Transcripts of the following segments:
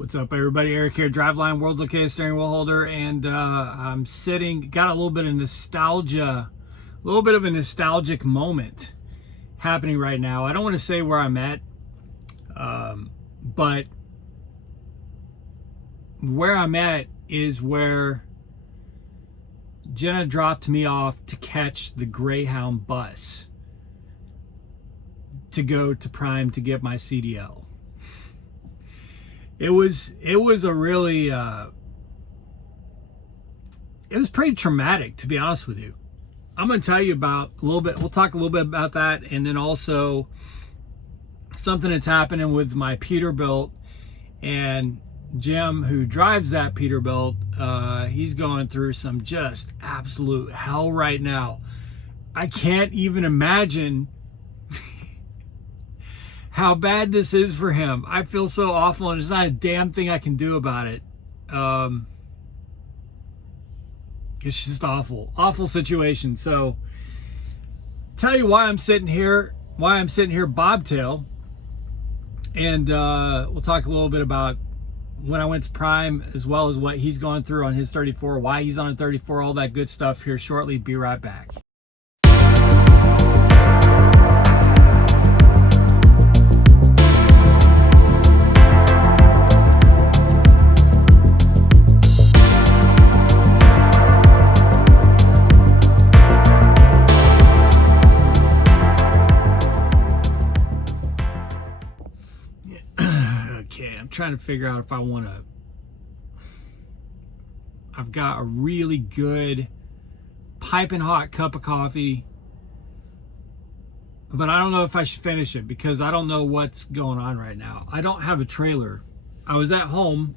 What's up, everybody? Eric here, Driveline, World's Okay steering wheel holder, and I'm sitting, got a little bit of nostalgia, a little bit of a nostalgic moment happening right now. I don't want to say where I'm at, but where I'm at is where Jenna dropped me off to catch the Greyhound bus to go to Prime to get my CDL. It was a really, it was pretty traumatic, to be honest with you. I'm going to tell you about a little bit, we'll talk a little bit about that, and then also something that's happening with my Peterbilt, and Jim, who drives that Peterbilt, he's going through some just absolute hell right now. I can't even imagine how bad this is for him. I feel so awful, and there's not a damn thing I can do about it. It's just awful situation. So tell you why I'm sitting here bobtail, and we'll talk a little bit about when I went to Prime, as well as what he's going through on his 34, why he's on a 34, all that good stuff here shortly. Be right back. I'm trying to figure out if I want to. I've got a really good piping hot cup of coffee, but I don't know if I should finish it because I don't know what's going on right now. I don't have a trailer. I was at home.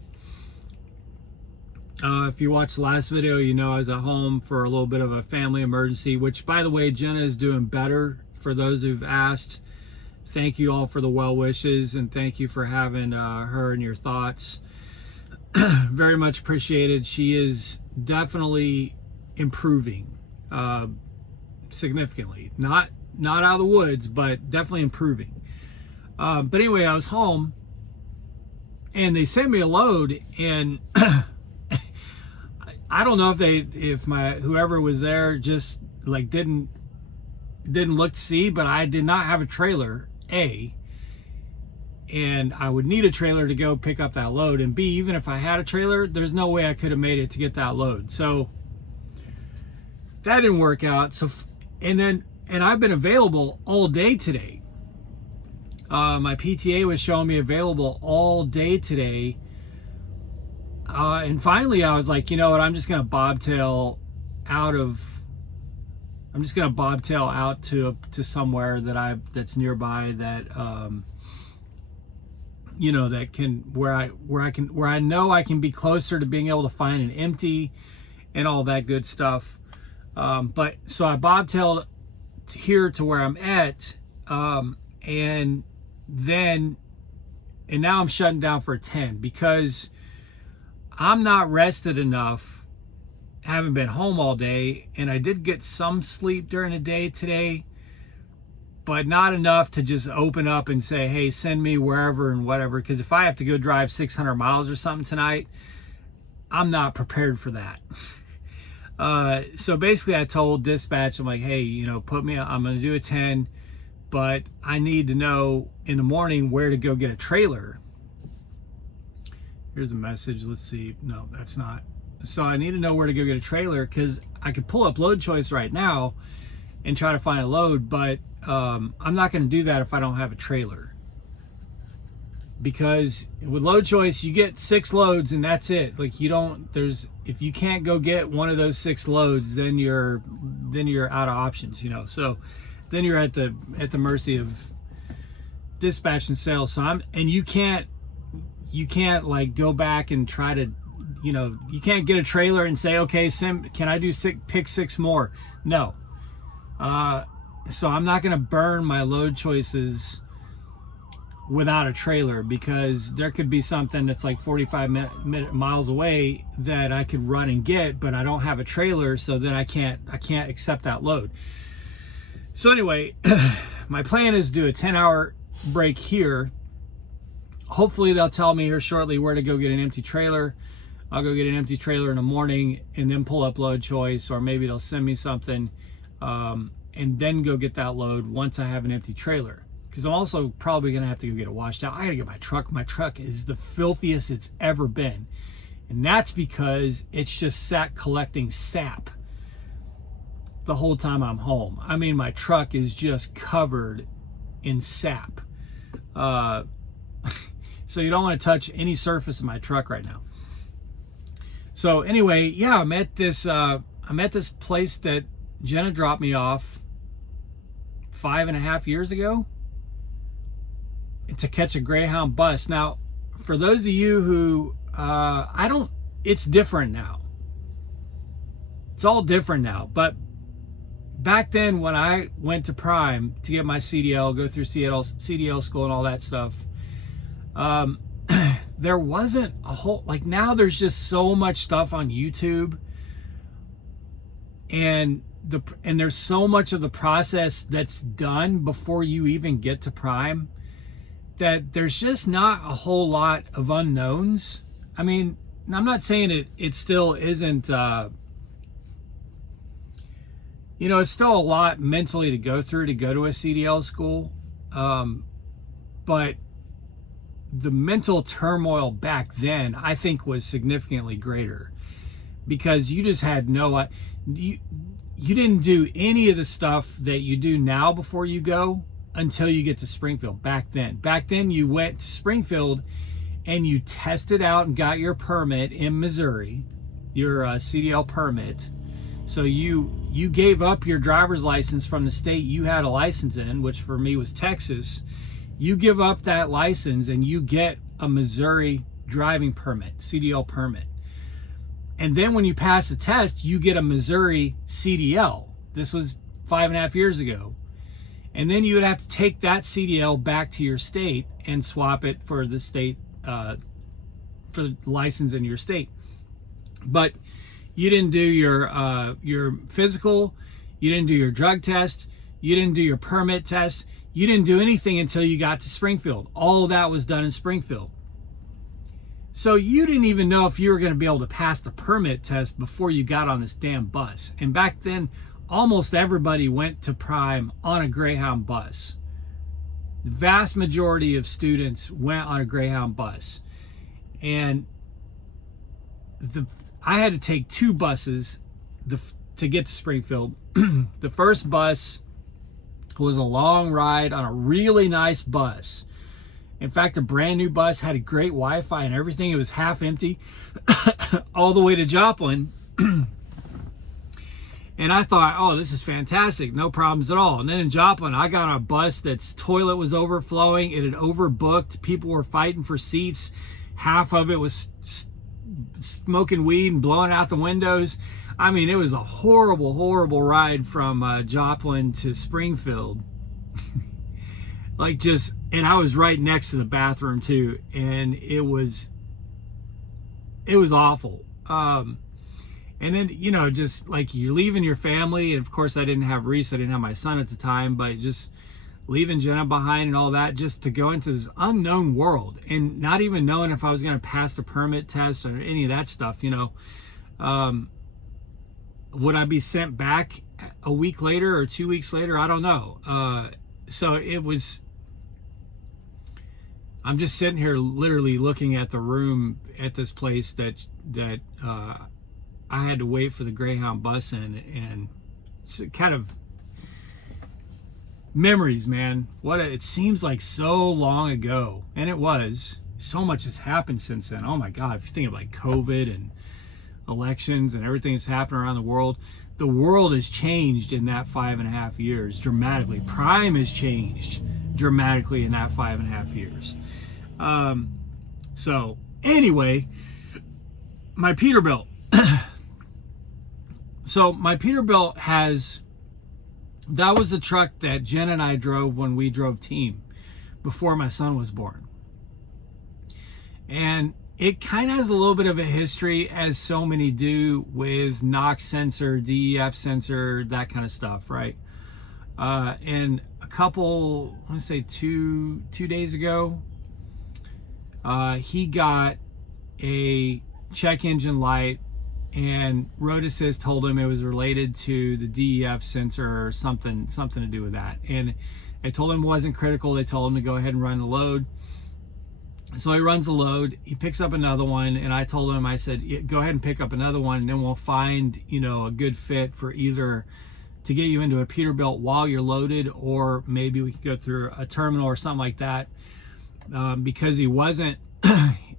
If you watched the last video, you know I was at home for a little bit of a family emergency, which, by the way, Jenna is doing better. For those who've asked, thank you all for the well wishes, and thank you for having her in your thoughts. Very much appreciated. She is definitely improving significantly. Not out of the woods, but definitely improving. But anyway, I was home, and they sent me a load, and I don't know if whoever was there just like didn't look to see, but I did not have a trailer, A, and I would need a trailer to go pick up that load, and B, even if I had a trailer, there's no way I could have made it to get that load. So that didn't work out. So and I've been available all day today. My PTA was showing me available all day today, and finally I was like, you know what, I'm just gonna bobtail out to somewhere that's nearby, that you know, that can where I know I can be closer to being able to find an empty and all that good stuff. But so I bobtailed here to where I'm at, and now I'm shutting down for a 10 because I'm not rested enough. Haven't been home all day, and I did get some sleep during the day today, but not enough to just open up and say, hey, send me wherever and whatever, because if I have to go drive 600 miles or something tonight, I'm not prepared for that. So basically I told dispatch, I'm like, hey, you know, I'm going to do a 10, but I need to know in the morning where to go get a trailer. Here's a message. Let's see. No, that's not. So I need to know where to go get a trailer, because I could pull up Load Choice right now and try to find a load, but I'm not going to do that if I don't have a trailer. Because with Load Choice, you get 6 loads and that's it. Like, if you can't go get one of those 6 loads, then you're out of options, you know. So then you're at the mercy of dispatch and sales. So you can't like go back and try to, you know, you can't get a trailer and say, okay, can I pick 6 more? No. So I'm not going to burn my Load Choices without a trailer, because there could be something that's like 45 miles away that I could run and get, but I don't have a trailer, so then I can't accept that load. So anyway, my plan is to do a 10-hour break here hopefully they'll tell me here shortly where to go get an empty trailer. I'll go get an empty trailer in the morning and then pull up load choice, or maybe they'll send me something and then go get that load once I have an empty trailer. Because I'm also probably going to have to go get it washed out. I got to get my truck. My truck is the filthiest it's ever been. And that's because it's just sat collecting sap the whole time I'm home. I mean, my truck is just covered in sap. So you don't want to touch any surface of my truck right now. So anyway, yeah, I'm at this place that Jenna dropped me off 5.5 years ago to catch a Greyhound bus. Now, for those of you who, it's different now. It's all different now. But back then when I went to Prime to get my CDL, go through CDL school and all that stuff, there wasn't a whole, like now there's just so much stuff on YouTube, and there's so much of the process that's done before you even get to Prime that there's just not a whole lot of unknowns. I mean, I'm not saying it still isn't, it's still a lot mentally to go through to go to a CDL school, but the mental turmoil back then, I think, was significantly greater, because you just had you didn't do any of the stuff that you do now before you go until you get to Springfield. Back then you went to Springfield and you tested out and got your permit in Missouri, your CDL permit. So you gave up your driver's license from the state you had a license in, which for me was Texas. You give up that license and you get a Missouri driving permit, CDL permit. And then when you pass the test, you get a Missouri CDL. This was 5.5 years ago. And then you would have to take that CDL back to your state and swap it for the state, for the license in your state. But you didn't do your physical, you didn't do your drug test, you didn't do your permit test, you didn't do anything until you got to Springfield. All of that was done in Springfield. So you didn't even know if you were going to be able to pass the permit test before you got on this damn bus. And back then, almost everybody went to Prime on a Greyhound bus. The vast majority of students went on a Greyhound bus. And I had to take 2 buses to get to Springfield. The first bus was a long ride on a really nice bus. In fact, a brand new bus, had a great Wi-Fi and everything. It was half empty all the way to Joplin. And I thought, oh, this is fantastic. No problems at all. And then in Joplin, I got on a bus that's toilet was overflowing. It had overbooked. People were fighting for seats. Half of it was smoking weed and blowing out the windows. I mean, it was a horrible, horrible ride from Joplin to Springfield. And I was right next to the bathroom too, and it was awful. And then, just like you're leaving your family, and of course I didn't have Reese, I didn't have my son at the time, but just leaving Jenna behind and all that, just to go into this unknown world and not even knowing if I was going to pass the permit test or any of that stuff, would I be sent back a week later or 2 weeks later? I don't know. So I'm just sitting here literally looking at the room at this place that I had to wait for the Greyhound bus in, and it's kind of memories, man. It seems like so long ago, and it was. So much has happened since then. Oh my God, if you think of like COVID and elections and everything that's happened around the world has changed in that 5.5 years dramatically. Prime has changed dramatically in that 5.5 years. So anyway, my Peterbilt. So my Peterbilt that was the truck that Jen and I drove when we drove team before my son was born. And it kind of has a little bit of a history, as so many do, with NOx sensor, DEF sensor, that kind of stuff, right? And a couple, I want to say two days ago, He got a check engine light, and Road Assist told him it was related to the DEF sensor or something to do with that. And they told him it wasn't critical. They told him to go ahead and run the load. So he runs the load, he picks up another one, and I told him, I said, go ahead and pick up another one, and then we'll find, you know, a good fit for either to get you into a Peterbilt while you're loaded, or maybe we could go through a terminal or something like that, because he wasn't,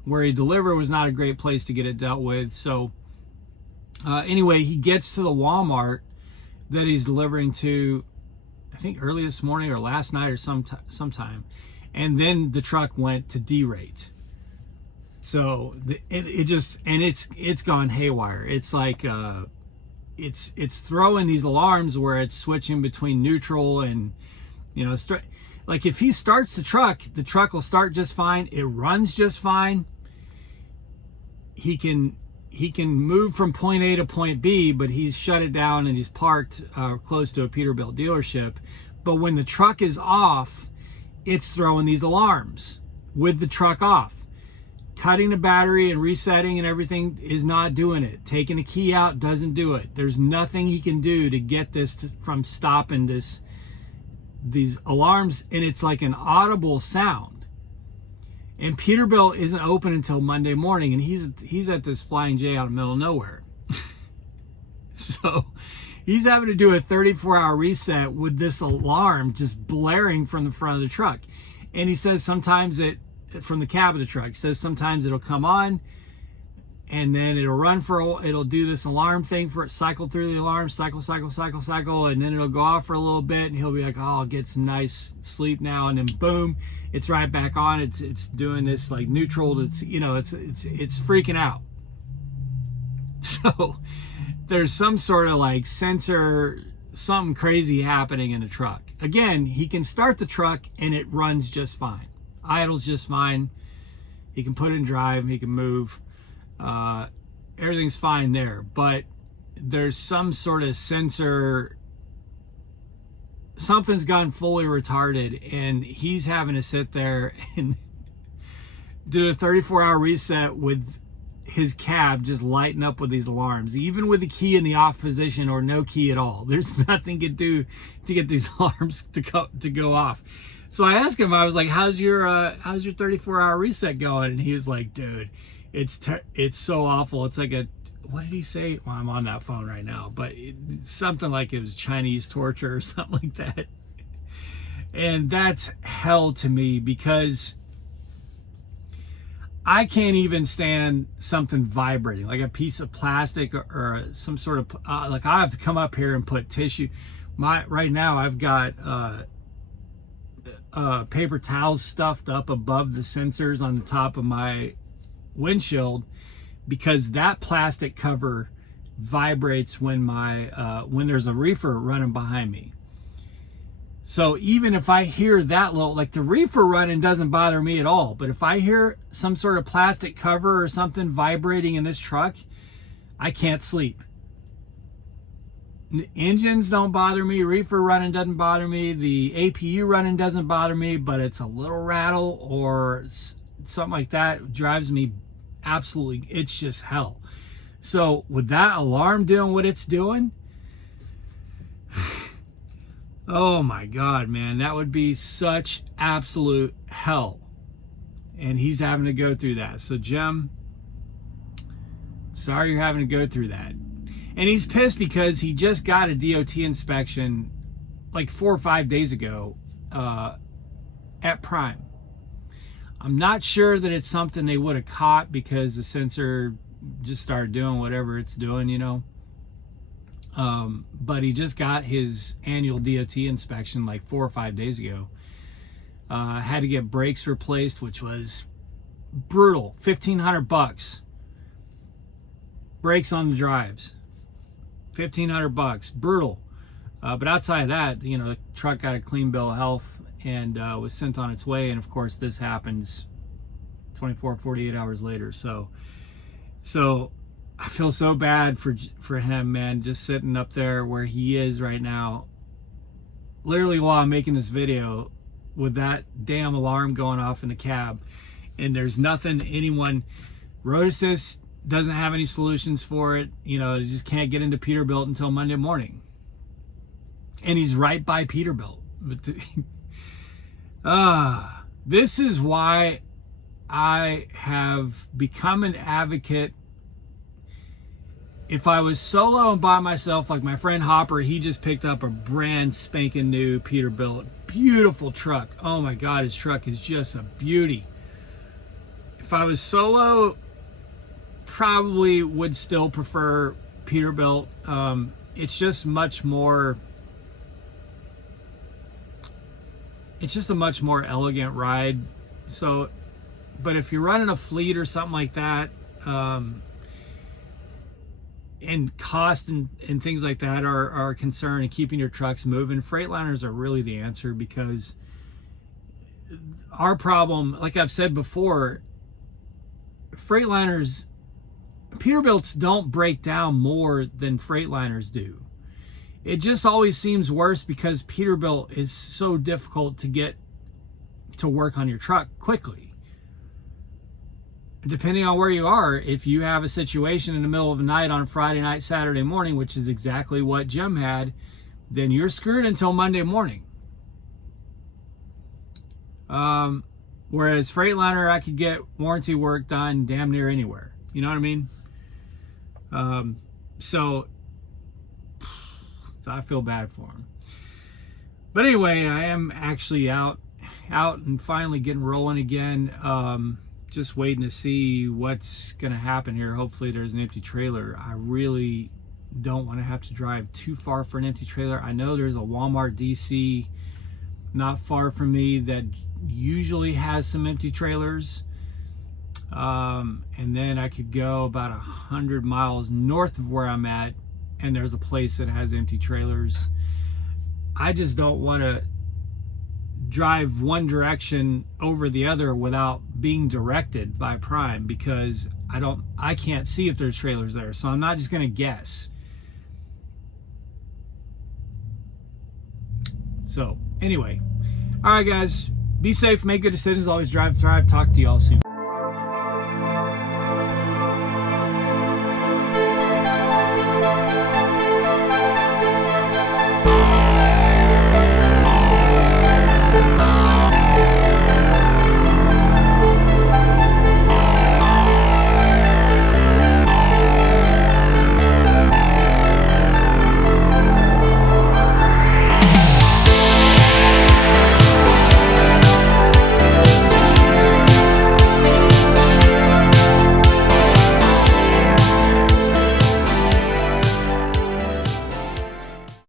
where he delivered was not a great place to get it dealt with. So anyway, he gets to the Walmart that he's delivering to, I think early this morning or last night or sometime. And then the truck went to derate. So it's gone haywire. It's like it's throwing these alarms where it's switching between neutral and, you know, like if he starts the truck will start just fine. It runs just fine. He can move from point A to point B, but he's shut it down and he's parked close to a Peterbilt dealership. But when the truck is off, it's throwing these alarms with the truck off. Cutting the battery and resetting and everything is not doing it. Taking the key out doesn't do it. There's nothing he can do to get this from stopping these alarms, and it's like an audible sound. And Peterbilt isn't open until Monday morning, and he's at this Flying J out in the middle of nowhere. So he's having to do a 34-hour reset with this alarm just blaring from the front of the truck. And he says sometimes from the cab of the truck, he says sometimes it'll come on and then it'll run it'll do this alarm thing for it, cycle through the alarm, cycle, and then it'll go off for a little bit, and he'll be like, oh, I'll get some nice sleep now, and then boom, it's right back on. It's doing this like neutral. It's, you know, it's freaking out. So there's some sort of like sensor, something crazy happening in the truck. Again, he can start the truck and it runs just fine. Idles just fine. He can put it in drive, he can move. Everything's fine there. But there's some sort of sensor, something's gone fully retarded, and he's having to sit there and do a 34-hour reset with his cab just lighting up with these alarms, even with the key in the off position or no key at all. There's nothing to do to get these alarms to go off. So I asked him, I was like, how's your 34-hour reset going? And he was like, dude, it's so awful. It's like what did he say? Well, I'm on that phone right now, but something like it was Chinese torture or something like that. And that's hell to me, because I can't even stand something vibrating, like a piece of plastic or some sort of, like I have to come up here and put tissue. Right now I've got paper towels stuffed up above the sensors on the top of my windshield, because that plastic cover vibrates when when there's a reefer running behind me. So even if I hear that little, like the reefer running doesn't bother me at all, but if I hear some sort of plastic cover or something vibrating in this truck, I can't sleep. Engines don't bother me, reefer running doesn't bother me, the APU running doesn't bother me, but it's a little rattle or something like that drives me absolutely, it's just hell. So with that alarm doing what it's doing, oh my God, man, that would be such absolute hell. And he's having to go through that. So Jim, sorry you're having to go through that. And he's pissed because he just got a DOT inspection like 4 or 5 days ago at Prime. I'm not sure that it's something they would have caught because the sensor just started doing whatever it's doing, you know. But he just got his annual DOT inspection like 4 or 5 days ago. Had to get brakes replaced, which was brutal. $1,500. Brakes on the drives. $1,500. Brutal. But outside of that, you know, the truck got a clean bill of health and was sent on its way. And of course, this happens 24, 48 hours later. So I feel so bad for him, man, just sitting up there where he is right now, literally while I'm making this video, with that damn alarm going off in the cab. and there's nothing anyone, Road Assist doesn't have any solutions for it. You know, you just can't get into Peterbilt until Monday morning. And he's right by Peterbilt. But this is why I have become an advocate. If I was solo and by myself, like my friend Hopper, he just picked up a brand spanking new Peterbilt. Beautiful truck. Oh my God, his truck is just a beauty. If I was solo, probably would still prefer Peterbilt. It's just much more, it's just a much more elegant ride. So, but if you're running a fleet or something like that, and cost and things like that are a concern, and keeping your trucks moving, Freightliners are really the answer, because our problem, like I've said before, Freightliners, Peterbilts don't break down more than Freightliners do. It just always seems worse because Peterbilt is so difficult to get to work on your truck quickly. Depending on where you are, if you have a situation in the middle of the night on Friday night, Saturday morning, which is exactly what Jim had, then you're screwed until Monday morning. Whereas Freightliner, I could get warranty work done damn near anywhere. You know what I mean? So I feel bad for him. But anyway, I am actually out and finally getting rolling again. Just waiting to see what's gonna happen here. Hopefully there's an empty trailer. I really don't want to have to drive too far for an empty trailer. I know there's a Walmart DC not far from me that usually has some empty trailers. And then I could go about 100 miles north of where I'm at, and there's a place that has empty trailers. I just don't want to drive one direction over the other without being directed by Prime, because I can't see if there's trailers there, so I'm not just gonna guess. So anyway, all right guys, be safe, make good decisions, always drive, thrive. Talk to you all soon.